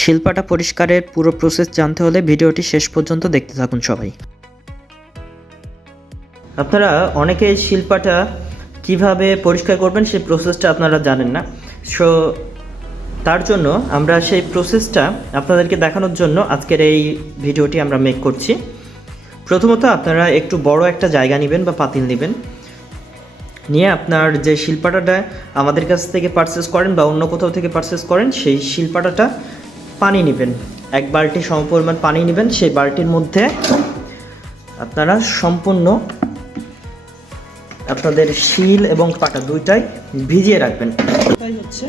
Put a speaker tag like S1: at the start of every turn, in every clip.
S1: শিল্পাটা পরিষ্কারের পুরো প্রসেস জানতে হলে ভিডিওটি শেষ পর্যন্ত দেখতে থাকুন সবাই। আপনারা অনেকে শিল্পাটা কীভাবে পরিষ্কার করবেন সেই প্রসেসটা আপনারা জানেন না। সো তার জন্য আমরা সেই প্রসেসটা আপনাদেরকে দেখানোর জন্য আজকের এই ভিডিওটি আমরা মেক করছি। প্রথমত আপনারা একটু বড় একটা জায়গা নেবেন বা পাতিল নেবেন। নিয়ে আপনার যে শিল্পাটাটা আমাদের কাছ থেকে পারচেস করেন বা অন্য কোথাও থেকে পারচেস করেন, সেই শিল্পাটাটা পানি নেবেন। এক বালতি সমপরিমাণ পানি নেবেন, সেই বালতির মধ্যে আপনারা সম্পূর্ণ আপনাদের শিল এবং পাটা দুইটাই ভিজিয়ে রাখবেন। এটাই হচ্ছে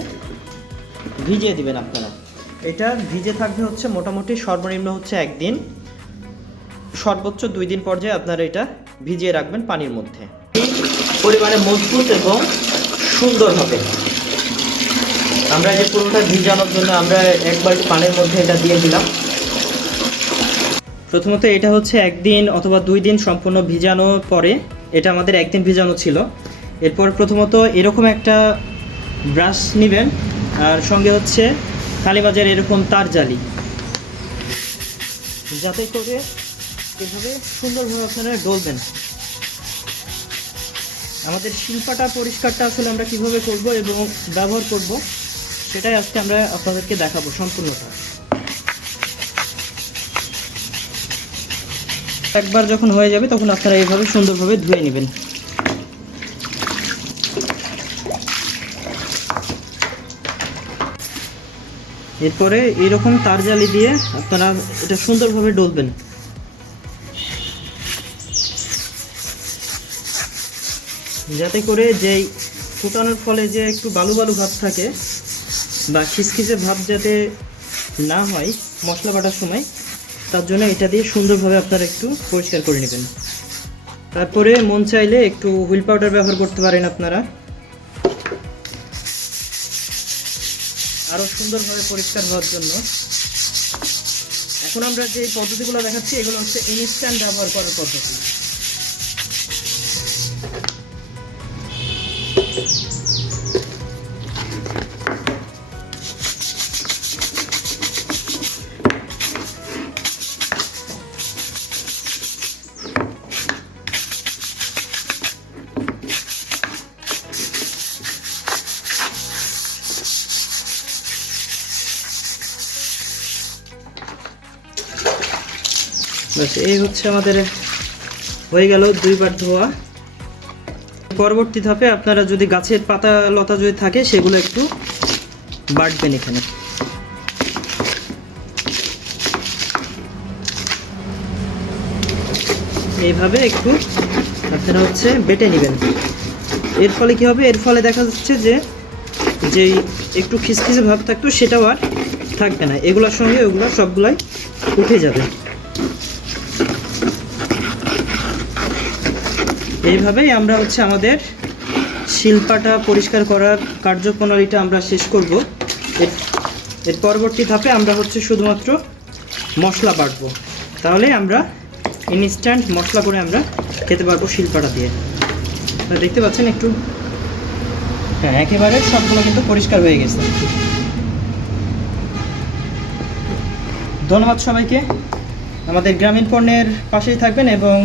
S1: ভিজিয়ে দিবেন আপনারা। এটা ভিজে থাকবে হচ্ছে মোটামুটি সর্বনিম্ন হচ্ছে একদিন। সর্বোচ্চ দুই দিন পর্যায়ে আপনারা এটা ভিজিয়ে রাখবেন পানির মধ্যে। পরিমাণে মজবুত এবং সুন্দর হবে। আমরা যে পুরোটা ভিজানোর জন্য আমরা একবার পানির মধ্যে এটা দিয়ে দিলাম। প্রথমত এটা হচ্ছে একদিন অথবা দুই দিন সম্পূর্ণ ভিজানোর পরে এটা আমাদের একদিন ভিজানো ছিল। এরপর প্রথমত এরকম একটা ব্রাশ নেবেন, আর সঙ্গে হচ্ছে কালীবাজার এরকম তার জালি। যাতে করে এভাবে সুন্দরভাবে আপনারা ডলবেন। আমাদের শিল্পাটা, পরিষ্কারটা আসলে আমরা কীভাবে করব এবং ব্যবহার করব সেটাই আজকে আমরা আপনাদেরকে দেখাবো সম্পূর্ণটা। একবার যখন হয়ে যাবে তখন আপনারা এইভাবে সুন্দরভাবে ধুয়ে নেবেন। এরপরে এইরকম তার জালি দিয়ে আপনারা এটা সুন্দরভাবে ডলবেন। যাতে করে যেই ফুটানোর ফলে যে একটু বালু বালু ভাব থাকে বা খিসখিসে ভাব যাতে না হয় মশলা বাটার সময়, তার জন্য এটা দিয়ে সুন্দরভাবে আপনারা একটু পরিষ্কার করে নেবেন। তারপরে মন চাইলে একটু হুইল পাউডার ব্যবহার করতে পারেন আপনারা। আরও সুন্দরভাবে পরিষ্কার হওয়ার জন্য। এখন আমরা যে পদ্ধতিগুলো দেখাচ্ছি, এগুলো হচ্ছে ইনস্ট্যান্ট ব্যবহার করার পদ্ধতি। ব্যাস এই হচ্ছে আমাদের, হয়ে গেল দুইবার ধোয়া। পরবর্তী ধাপে আপনারা যদি গাছের পাতা লতা যদি থাকে, সেগুলো একটু বাটবেন এখানে। এইভাবে একটু আপনারা হচ্ছে বেটে নেবেন। এর ফলে কি হবে? এর ফলে দেখা যাচ্ছে যে, যেই একটু খিসখিসে ভাব থাকতো, সেটাও আর থাকবে না। এগুলোর সঙ্গে ওগুলো সবগুলাই উঠে যাবে। এইভাবেই আমরা হচ্ছে আমাদের শিল্পাটা পরিষ্কার করার কার্যপ্রণালীটা আমরা শেষ করব। এর পরবর্তী ধাপে আমরা হচ্ছে শুধুমাত্র মশলা বাটবো। তাহলে আমরা ইনস্ট্যান্ট মশলা করে আমরা খেতে পারব শিল্পাটা দিয়ে। দেখতে পাচ্ছেন একটু? হ্যাঁ একেবারে সবগুলো কিন্তু পরিষ্কার হয়ে গেছে। ধন্যবাদ সবাইকে। আমাদের গ্রামীণ পণ্যের পাশেই থাকবেন এবং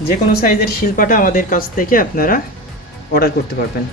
S1: যে কোনো সাইজের শিল্পাটা আমাদের কাছ থেকে আপনারা অর্ডার করতে পারবেন।